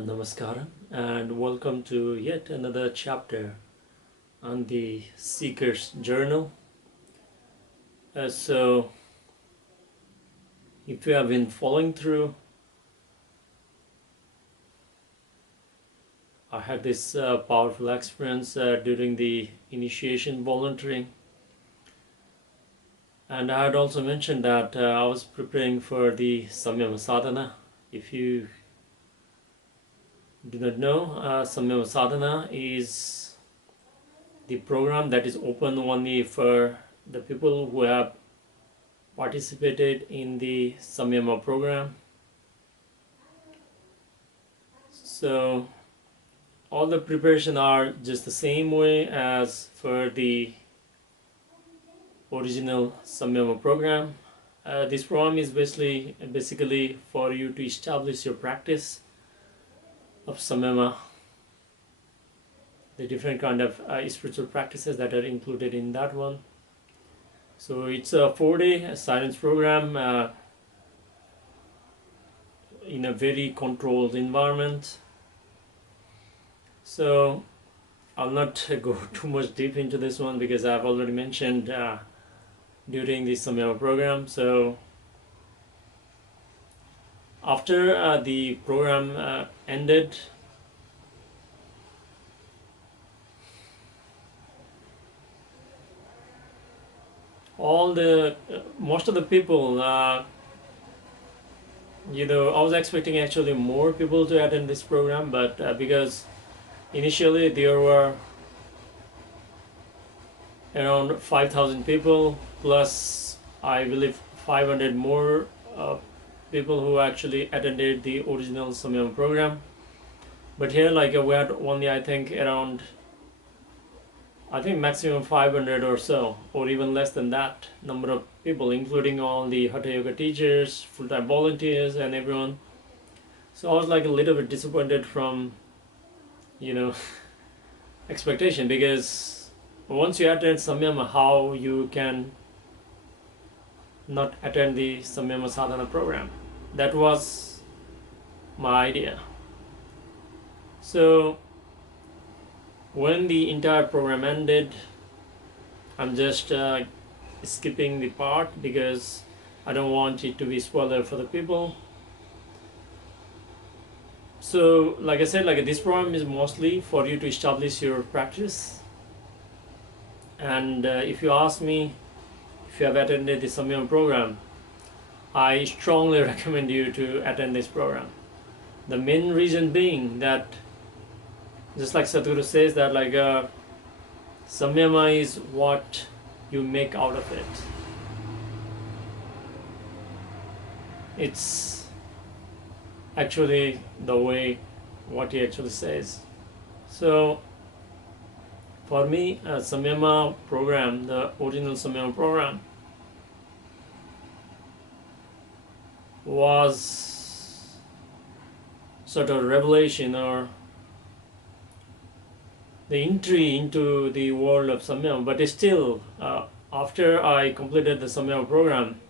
Namaskaram and welcome to yet another chapter on the Seeker's Journal. So, if you have been following through, I had this powerful experience during the initiation volunteering, and I had also mentioned that I was preparing for the Samyama Sadhana. If you do not know, Samyama Sadhana is the program that is open only for the people who have participated in the Samyama program. So all the preparation are just the same way as for the original Samyama program. This program is basically for you to establish your practice of Samyama, the different kind of spiritual practices that are included in that one. So it's a 4-day silence program in a very controlled environment. So I'll not go too much deep into this one because I've already mentioned during the Samyama program. So after the program ended, most of the people, I was expecting actually more people to attend this program, but because initially there were around 5,000 people plus I believe 500 more people who actually attended the original Samyama program, but here we had only I think maximum 500 or so, or even less than that number of people, including all the Hatha Yoga teachers, full-time volunteers and everyone. So I was a little bit disappointed from expectation, because once you attend Samyama, how you can not attend the Samyama Sadhana program? That was my idea. So when the entire program ended, I'm just skipping the part because I don't want it to be spoiler for the people. So like I said, this program is mostly for you to establish your practice. And if you ask me, if you have attended the Samyama program, I strongly recommend you to attend this program. The main reason being that, just like Sadhguru says, that Samyama is what you make out of it. It's actually the way what he actually says. So for me, Samyama program, the original Samyama program, was sort of revelation, or the entry into the world of Samyama. But still, after I completed the Samyama program,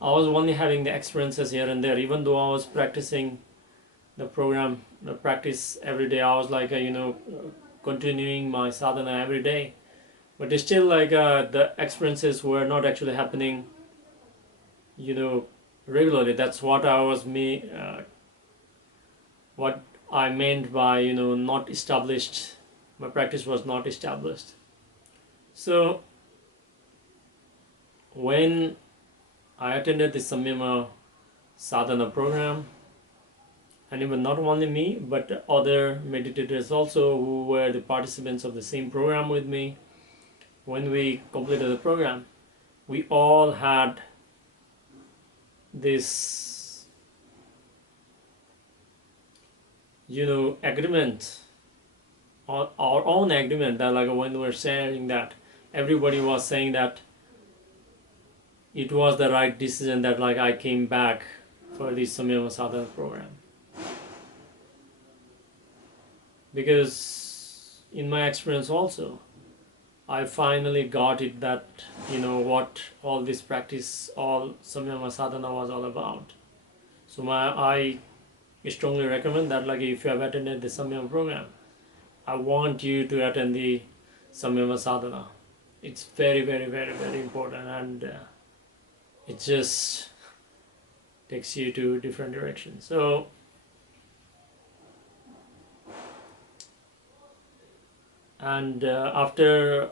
I was only having the experiences here and there. Even though I was practicing the program, the practice every day, I was continuing my sadhana every day. But still, the experiences were not actually happening, regularly. That's what what I meant by not established. My practice was not established. So when I attended the Samyama Sadhana program, and even not only me but other meditators also who were the participants of the same program with me, when we completed the program, we all had this agreement, our own agreement, that when we were sharing, that everybody was saying that it was the right decision that I came back for the Samyama Sadhana program. Because in my experience also, I finally got it that what all this practice, all Samyama Sadhana was all about. So I strongly recommend that, like, if you have attended the Samyama program, I want you to attend the Samyama Sadhana. It's very, very, very, very important, and it just takes you to different directions. So and after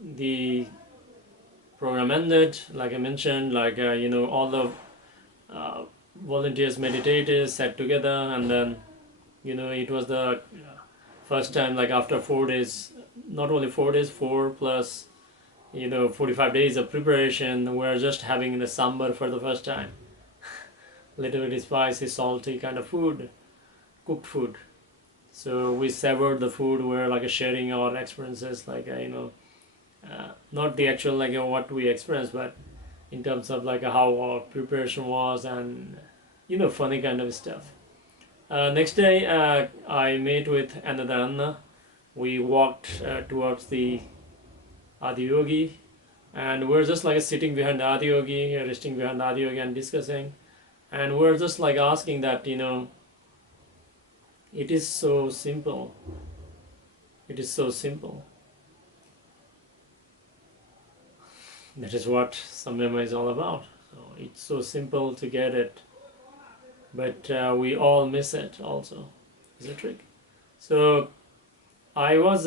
the program ended, like I mentioned, like all the volunteers, meditators sat together, and then it was the first time, like after 4 days, not only 4 days, 4 plus 45 days of preparation, we're just having the sambar for the first time. Little bit spicy, salty kind of food, cooked food. So we savored the food. We're like sharing our experiences, like not the actual like what we experienced, but in terms of like how our preparation was, and funny kind of stuff. Next day, I met with another Anna. We walked towards the Adi Yogi, and we're just like sitting behind the Adi Yogi, resting behind the Adi Yogi, and discussing. And we're just like asking that, it is so simple. It is so simple. That is what Samyama is all about. So it's so simple to get it, but we all miss it also. Is a trick. So I was,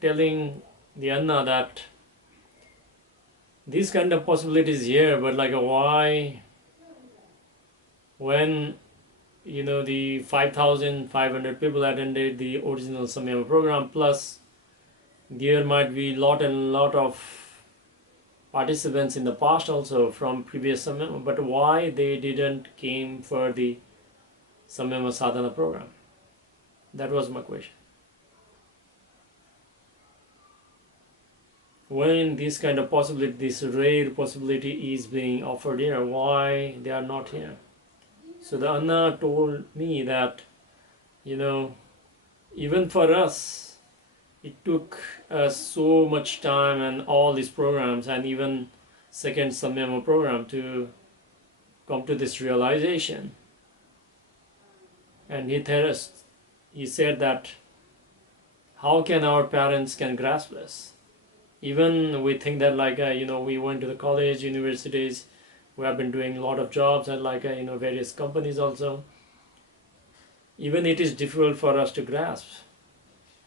telling the Anna that these kind of possibilities here, but like why, when the 5,500 people attended the original Samyama program, plus there might be lot of participants in the past also from previous Samyama, but why they didn't came for the Samyama Sadhana program? That was my question. When this kind of possibility, this rare possibility is being offered here, why they are not here? So the Anna told me that, even for us, it took us so much time and all these programs, and even second Samyama program, to come to this realization. And he said that how can our parents can grasp this? Even we think that like we went to the college, universities, we have been doing a lot of jobs at like various companies also. Even it is difficult for us to grasp.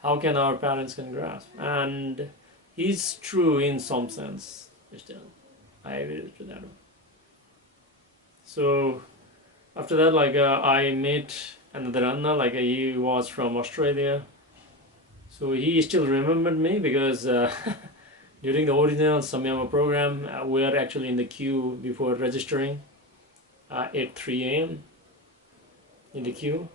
How can our parents can grasp? And it's true in some sense still. I agree to that. So after that, like I met another Anna, like he was from Australia. So he still remembered me because during the original Samyama program, we are actually in the queue before registering at 3 a.m. in the queue.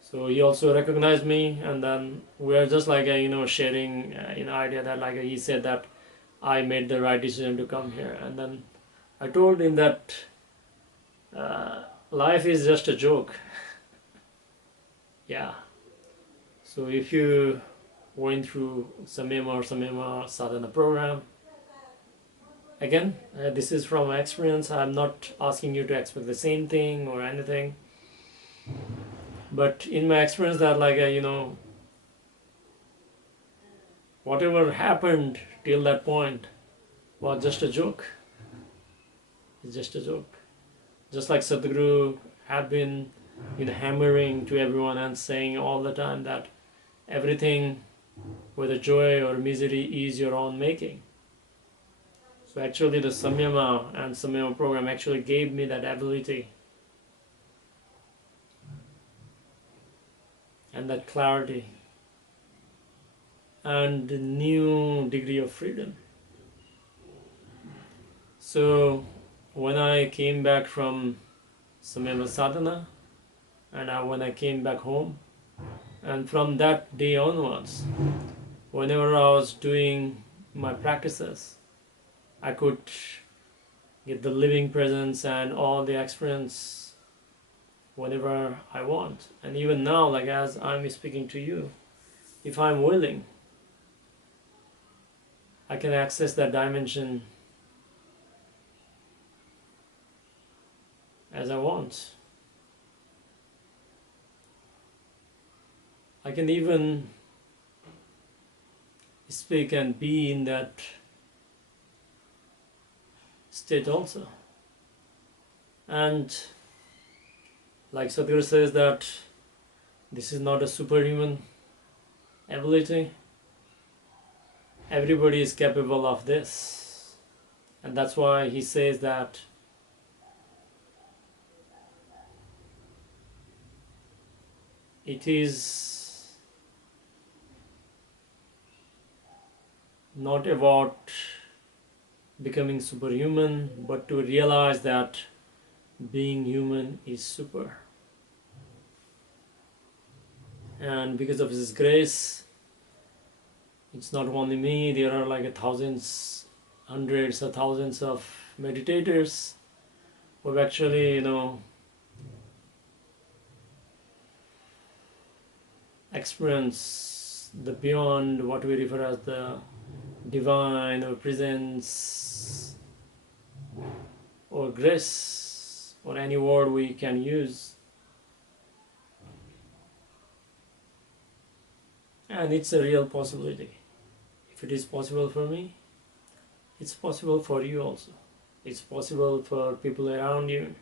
So he also recognized me, and then we are just like sharing idea that like he said that I made the right decision to come here, and then I told him that life is just a joke. Yeah. So if you went through Samyama or Samyama Sadhana program, again, this is from my experience. I'm not asking you to expect the same thing or anything, but in my experience that like whatever happened till that point was just a joke. It's just a joke. Just like Sadhguru had been hammering to everyone and saying all the time that everything, whether joy or misery, is your own making. So actually the Samyama and Samyama program actually gave me that ability and that clarity and a new degree of freedom. So when I came back from Samyama Sadhana, and when I came back home, and from that day onwards, whenever I was doing my practices, I could get the living presence and all the experience whenever I want. And even now, like as I'm speaking to you, if I'm willing, I can access that dimension as can even speak and be in that state also. And like Sadhguru says that this is not a superhuman ability. Everybody is capable of this. And that's why he says that it is not about becoming superhuman, but to realize that being human is super. And because of His grace, it's not only me, there are like thousands, hundreds of thousands of meditators who have actually, experience the beyond what we refer as the divine or presence or grace or any word we can use. And it's a real possibility. If it is possible for me, it's possible for you also. It's possible for people around you.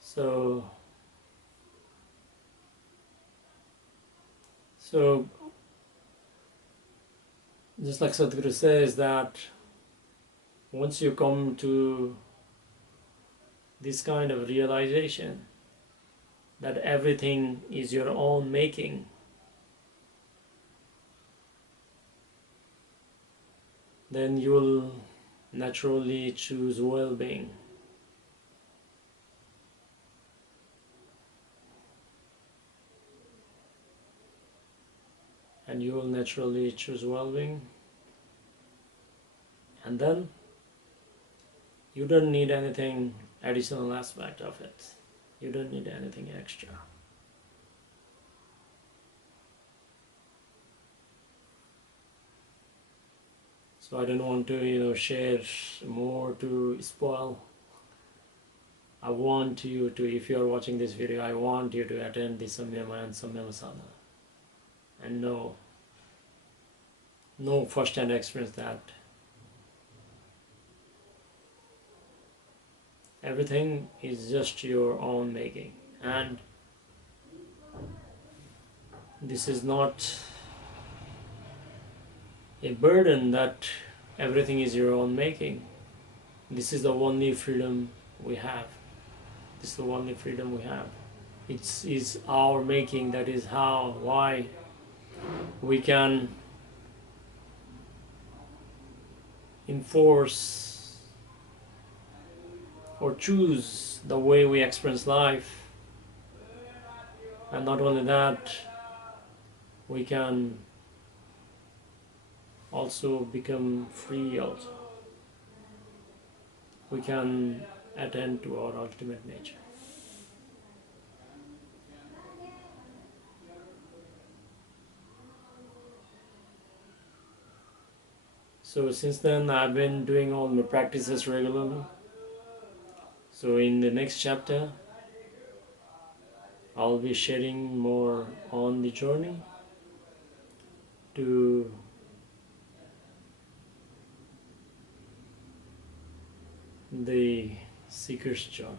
So just like Sadhguru says that once you come to this kind of realization that everything is your own making, then you will naturally choose well-being. And you will naturally choose well-being. And then you don't need anything additional aspect of it. You don't need anything extra. So I don't want to, share more to spoil. I want you to, if you are watching this video, I want you to attend the Samyama and Samyama Sadhana and know first-hand experience that everything is just your own making. And this is not a burden that everything is your own making. This is the only freedom we have. This is the only freedom we have. It is our making. That is why we can enforce or choose the way we experience life. And not only that, we can also become free also. We can attend to our ultimate nature. So since then I've been doing all my practices regularly. So in the next chapter I'll be sharing more on the journey to the seeker's journey.